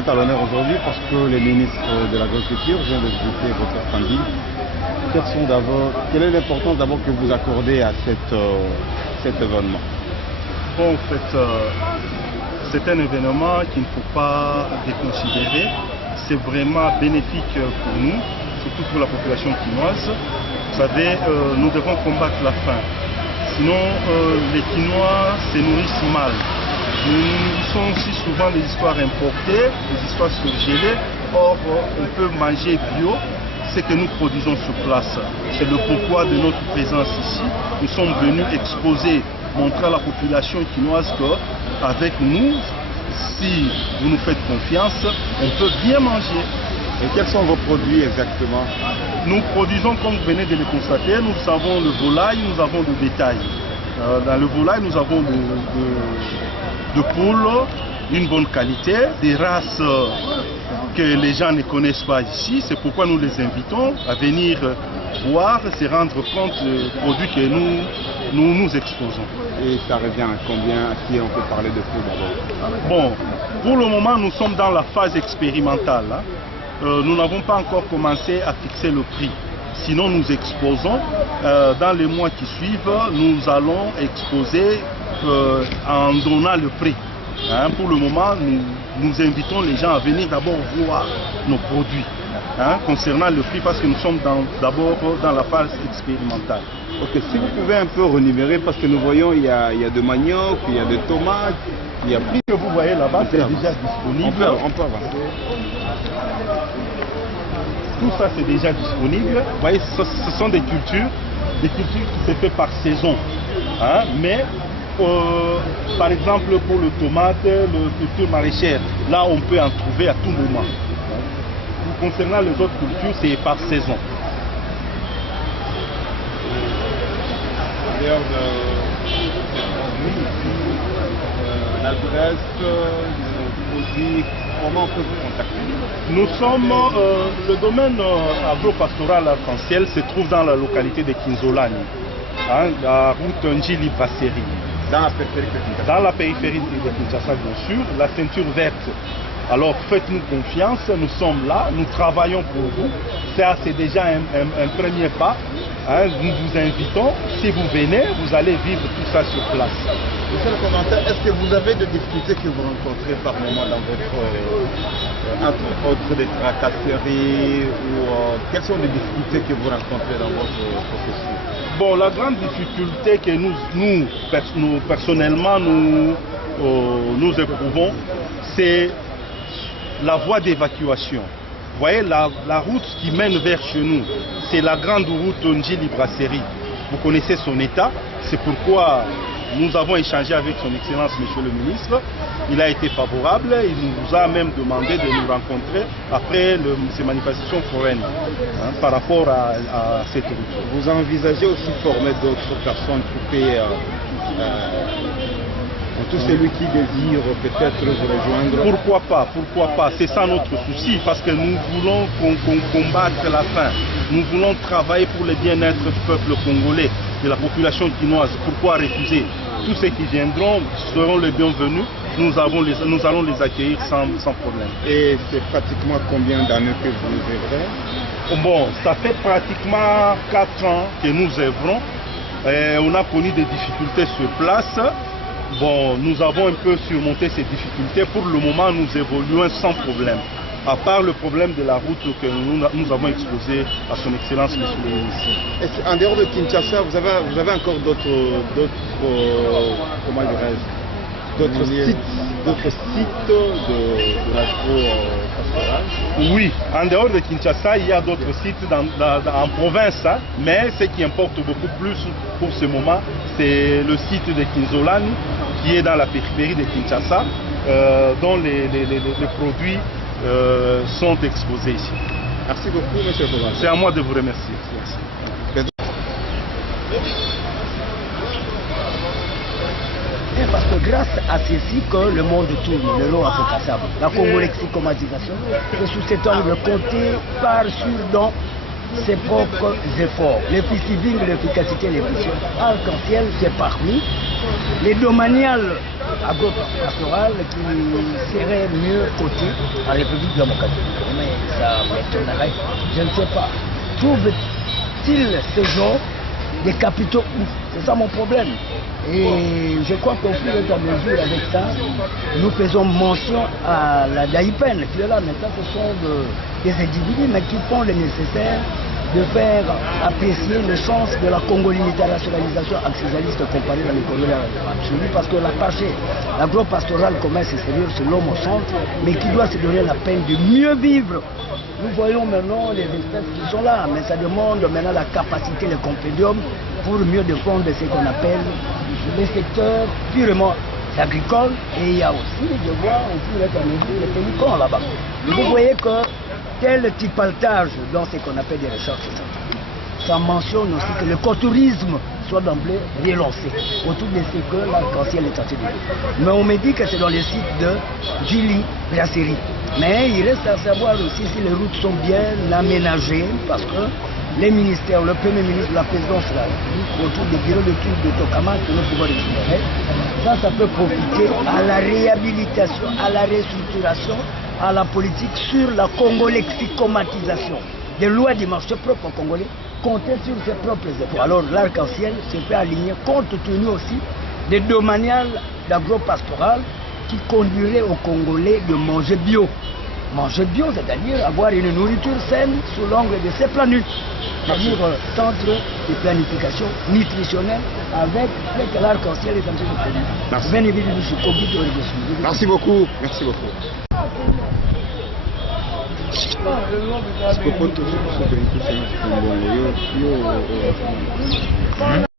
êtes à l'honneur aujourd'hui parce que le ministre de l'Agriculture vient de visiter votre standing. Quelle est l'importance d'abord que vous accordez à cet événement? Bon, en fait, c'est un événement qu'il ne faut pas déconsidérer. C'est vraiment bénéfique pour nous, surtout pour la population quinoise. Vous savez, nous devons combattre la faim. Sinon, les Quinois se nourrissent mal. Nous nourrissons aussi souvent des histoires importées, des histoires surgelées. Or, on peut manger bio ce que nous produisons sur place. C'est le pourquoi de notre présence ici. Nous sommes venus exposer, montrer à la population quinoise qu'avec nous, si vous nous faites confiance, on peut bien manger. Et quels sont vos produits exactement? Nous produisons, comme vous venez de le constater, nous avons le volaille, nous avons le bétail. Dans le volaille, nous avons de poules d'une bonne qualité, des races que les gens ne connaissent pas ici. C'est pourquoi nous les invitons à venir voir, se rendre compte des produits que nous exposons. Et ça revient à combien? Si on peut parler de poules d'abord. Bon, pour le moment, nous sommes dans la phase expérimentale. Nous n'avons pas encore commencé à fixer le prix. Sinon, nous exposons. Dans les mois qui suivent, nous allons exposer en donnant le prix. Pour le moment, nous invitons les gens à venir d'abord voir nos produits concernant le prix parce que nous sommes d'abord dans la phase expérimentale. Ok, si vous pouvez un peu renumérer parce que nous voyons il y a de manioc, il y a de tomates, il y a plus que vous voyez là-bas, c'est déjà disponible. On peut avancer. Tout ça c'est déjà disponible. Vous voyez, ce sont des cultures qui se font par saison. Mais par exemple pour le tomate, le culture maraîchère, là on peut en trouver à tout moment. Concernant les autres cultures, c'est par saison. L'adresse, produits, comment on peut vous contacter? Nous sommes, le domaine agro-pastoral arc-en-ciel se trouve dans la localité de Kinzolani, la route Njili Brasserie. Dans la périphérie de Kinshasa. Dans la périphérie de Kinshasa, bien sûr, la ceinture verte. Alors faites-nous confiance, nous sommes là, nous travaillons pour vous. Ça, c'est déjà un premier pas. Nous vous invitons, si vous venez, vous allez vivre tout ça sur place. Monsieur le commentaire, est-ce que vous avez des difficultés que vous rencontrez par moment dans votre, entre autres des tracasseries ou quelles sont les difficultés que vous rencontrez dans votre processus? Bon, la grande difficulté que nous personnellement, nous éprouvons, c'est la voie d'évacuation. Vous voyez, la route qui mène vers chez nous, c'est la grande route Njili Brasserie. Vous connaissez son état, c'est pourquoi nous avons échangé avec son Excellence, Monsieur le Ministre. Il a été favorable, il nous a même demandé de nous rencontrer après ces manifestations foraines par rapport à cette route. Vous envisagez aussi de former d'autres personnes pour payer tout celui qui désire peut-être vous rejoindre? Pourquoi pas, c'est ça notre souci, parce que nous voulons combattre la faim. Nous voulons travailler pour le bien-être du peuple congolais, de la population quinoise. Pourquoi refuser? Tous ceux qui viendront seront les bienvenus. Nous allons les accueillir sans problème. Et c'est pratiquement combien d'années que vous œuvrez? Bon, ça fait pratiquement 4 ans que nous œuvrons. On a connu des difficultés sur place. Bon, nous avons un peu surmonté ces difficultés. Pour le moment, nous évoluons sans problème. À part le problème de la route que nous avons exposé à son Excellence, Monsieur le Ministre. En dehors de Kinshasa, vous avez encore d'autres comment dirais-je, d'autres sites de l'agro-pastoral? Oui, en dehors de Kinshasa, il y a d'autres sites en province, mais ce qui importe beaucoup plus pour ce moment, c'est le site de Kinzolani, qui est dans la périphérie de Kinshasa, dont les produits sont exposés ici. Merci beaucoup, monsieur le Président. C'est à moi de vous remercier. Merci. Parce que grâce à ceci que le monde tourne, le long africain, la congo-lexicomatisation, et sous cet angle compté part sur ses propres efforts. L'efficacité, l'efficacité, l'efficacité. Arc-en-ciel, c'est parmi les domaniales agro-pastoral qui serait mieux coté en République démocratique. Mais ça m'étonnerait, je ne sais pas. Trouve-t-il ces gens des capitaux où? C'est ça mon problème. Et je crois qu'au fur et à mesure avec ça, nous faisons mention à la DAIPEN qui est là. Maintenant, ce sont des individus mais qui font le nécessaire de faire apprécier le sens de la congolinationalisation accessoiriste comparée dans l'économie absolue, parce que l'agro-pastoral commerce et sérieux, c'est l'homme au centre, mais qui doit se donner la peine de mieux vivre. Nous voyons maintenant les espèces qui sont là, mais ça demande maintenant la capacité, le compendium, pour mieux défendre ce qu'on appelle les secteurs purement agricoles. Et il y a aussi, je vois, au fur et à mesure, les pélicans là-bas. Vous voyez que tel typaltage dans ce qu'on appelle des recherches scientifiques, ça mentionne aussi que le culturisme soit d'emblée relancé autour de ce que l'arc-en-ciel est censé dire. Mais on me dit que c'est dans le site de Gili Brasserie. Mais il reste à savoir aussi si les routes sont bien aménagées, parce que les ministères, le Premier ministre, la présidence, là, autour des bureaux d'études de Tokama que nous pouvons récupérer, ça peut profiter à la réhabilitation, à la restructuration, à la politique sur la congolexicomatisation. Des lois du marché propre au Congolais, compter sur ses propres efforts. Alors l'arc-en-ciel se fait aligner compte tenu aussi des domaniales d'agro-pastoral qui conduiraient aux Congolais de manger bio. Manger bio, c'est-à-dire avoir une nourriture saine sous l'angle de ses plans nus. C'est-à-dire centre de planification nutritionnelle avec ce que l'arc-en-ciel est en train de produire. Merci beaucoup. Merci beaucoup. Merci beaucoup.